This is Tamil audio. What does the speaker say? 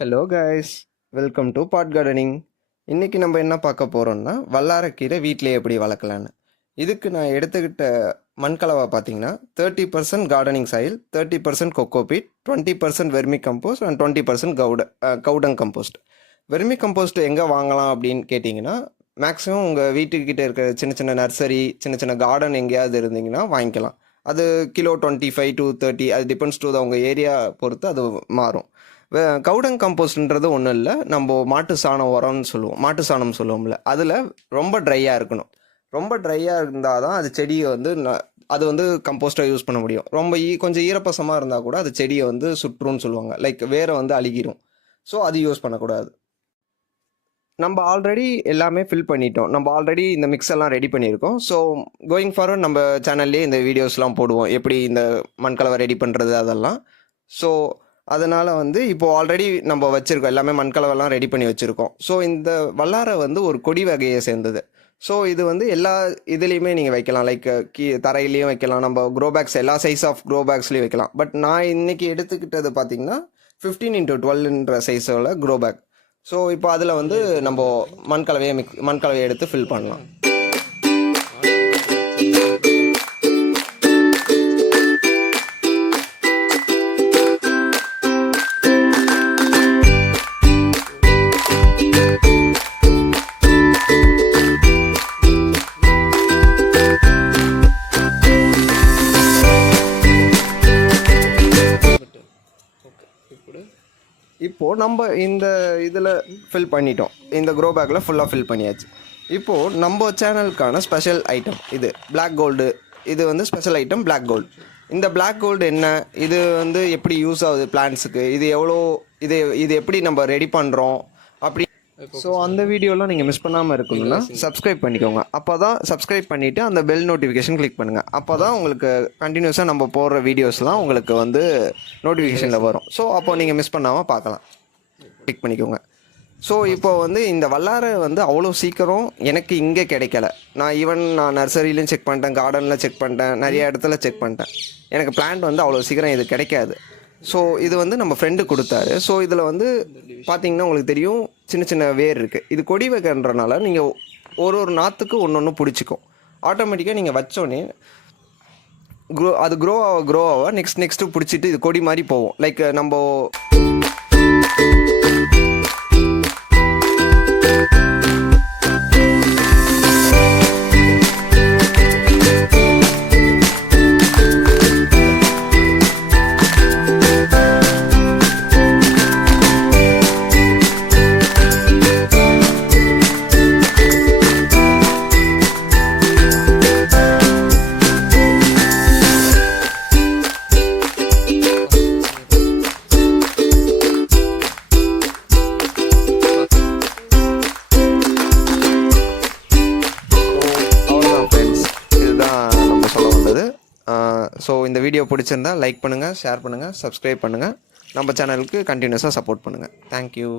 Hello guys welcome to pot gardening இன்றைக்கி நம்ம என்ன பார்க்க போகிறோம்னா வல்லாரக்கீரை வீட்டிலே எப்படி வளர்க்கலான்னு இதுக்கு நான் எடுத்துக்கிட்ட மண்கலவா பார்த்தீங்கன்னா thirty percent gardening soil thirty percent cocopeat twenty percent vermicompost and twenty percent cow cow dung compost vermicompost எங்கே வாங்கலாம் அப்படின்னு கேட்டிங்கன்னா மேக்ஸிமம் உங்கள் வீட்டுக்கிட்ட இருக்கிற சின்ன சின்ன நர்சரி சின்ன சின்ன கார்டன் எங்கேயாவது இருந்தீங்கன்னா வாங்கிக்கலாம். அது kilo twenty five to thirty அது டிபெண்ட்ஸ் டு உங்கள் ஏரியா பொறுத்து அது மாறும். கவுடங் கம்போஸ்ட்ன்றது ஒன்றும் இல்லை. நம்ம மாட்டு சாணம் உரம்னு சொல்லுவோம். மாட்டு சாணம் சொல்லுவோம்ல. அதில் ரொம்ப ட்ரையாக இருக்கணும். ரொம்ப ட்ரையாக இருந்தால் தான் அது செடியை வந்து ந- அது வந்து கம்போஸ்ட்டாக யூஸ் பண்ண முடியும். ரொம்ப ஈ கொஞ்சம் ஈரப்பசமாக இருந்தால் கூட அது செடியை வந்து சுற்றுன்னு சொல்லுவாங்க. லைக் வேரை வந்து அழுகிடும் ஸோ அது யூஸ் பண்ணக்கூடாது. நம்ம ஆல்ரெடி எல்லாமே ஃபில் பண்ணிட்டோம். நம்ம ஆல்ரெடி இந்த மிக்ஸ் எல்லாம் ரெடி பண்ணியிருக்கோம். ஸோ கோயிங் ஃபார்வர்ட் நம்ம சேனல்லே இந்த வீடியோஸ்லாம் போடுவோம். எப்படி இந்த மண்கலவை ரெடி பண்ணுறது அதெல்லாம். ஸோ அதனால் வந்து இப்போது ஆல்ரெடி நம்ம வச்சுருக்கோம். எல்லாமே மண்கலவெல்லாம் ரெடி பண்ணி வச்சுருக்கோம். ஸோ இந்த வல்லாரை வந்து ஒரு கொடி வகையை சேர்ந்தது. ஸோ இது வந்து எல்லா இதுலேயுமே நீங்கள் வைக்கலாம். லைக் கீ தரையிலையும் வைக்கலாம். நம்ம க்ரோ பேக்ஸ் எல்லா சைஸ் ஆஃப் க்ரோ பேக்ஸ்லையும் வைக்கலாம். பட் நான் இன்றைக்கி எடுத்துக்கிட்டது பார்த்தீங்கன்னா ஃபிஃப்டீன் இன்ட்டு டுவெல்ன்ற சைஸோட க்ரோ பேக் ஸோ இப்போ அதில் வந்து நம்ம மண்கலவையை மிக் மண்கலவையை எடுத்து ஃபில் பண்ணலாம். இப்போது நம்ம இந்த இதில் ஃபில் பண்ணிட்டோம். இந்த க்ரோ பேக்கில் ஃபுல்லாக ஃபில் பண்ணியாச்சு. இப்போது நம்ம சேனலுக்கான ஸ்பெஷல் ஐட்டம் இது பிளாக் கோல்டு இது வந்து ஸ்பெஷல் ஐட்டம் பிளாக் கோல்டு இந்த பிளாக் கோல்டு என்ன? இது வந்து எப்படி யூஸ் ஆகுது பிளான்ஸுக்கு இது எவ்வளோ இது இது எப்படி நம்ம ரெடி பண்ணுறோம் அப்படி ஸோ அந்த வீடியோலாம் நீங்கள் மிஸ் பண்ணாமல் இருக்கணும்னா சப்ஸ்கிரைப் பண்ணிக்கோங்க. அப்போ தான் சப்ஸ்கிரைப் பண்ணிவிட்டு அந்த பெல் நோட்டிஃபிகேஷன் கிளிக் பண்ணுங்கள் அப்போ தான் உங்களுக்கு கண்டினியூஸாக நம்ம போடுற வீடியோஸ்லாம் உங்களுக்கு வந்து நோட்டிஃபிகேஷனில் வரும். ஸோ அப்போ நீங்கள் மிஸ் பண்ணாமல் பார்க்கலாம். கிளிக் பண்ணிக்கோங்க. ஸோ இப்போ வந்து இந்த வல்லாரை வந்து அவ்வளோ சீக்கிரம் எனக்கு இங்கே கிடைக்கல. நான் ஈவன் நான் நர்சரிலையும் செக் பண்ணிட்டேன் கார்டனில் செக் பண்ணிட்டேன் நிறைய இடத்துல செக் பண்ணிட்டேன். எனக்கு பிளான்ட் வந்து அவ்வளோ சீக்கிரம் இது கிடைக்காது. ஸோ இது வந்து நம்ம ஃப்ரெண்டு கொடுத்தாரு. ஸோ இதில் வந்து பார்த்தீங்கன்னா உங்களுக்கு தெரியும் சின்ன சின்ன வேர் இருக்குது இது கொடி வைக்கிறன்றனால நீங்கள் ஒரு ஒரு நாற்றுக்கு ஒன்று ஒன்று பிடிச்சிக்கும். ஆட்டோமேட்டிக்காக நீங்கள் வச்சோன்னே க்ரோ அது க்ரோ ஆக க்ரோ ஆக நெக்ஸ்ட் நெக்ஸ்ட்டு பிடிச்சிட்டு இது கொடி மாதிரி போகும். லைக் நம்ம ஸோ இந்த வீடியோ பிடிச்சிருந்தா லைக் பண்ணுங்கள் ஷேர் பண்ணுங்கள் சப்ஸ்கிரைப் பண்ணுங்கள் நம்ம சேனலுக்கு கண்டினியூஸாக சப்போர்ட் பண்ணுங்கள் தேங்க்யூ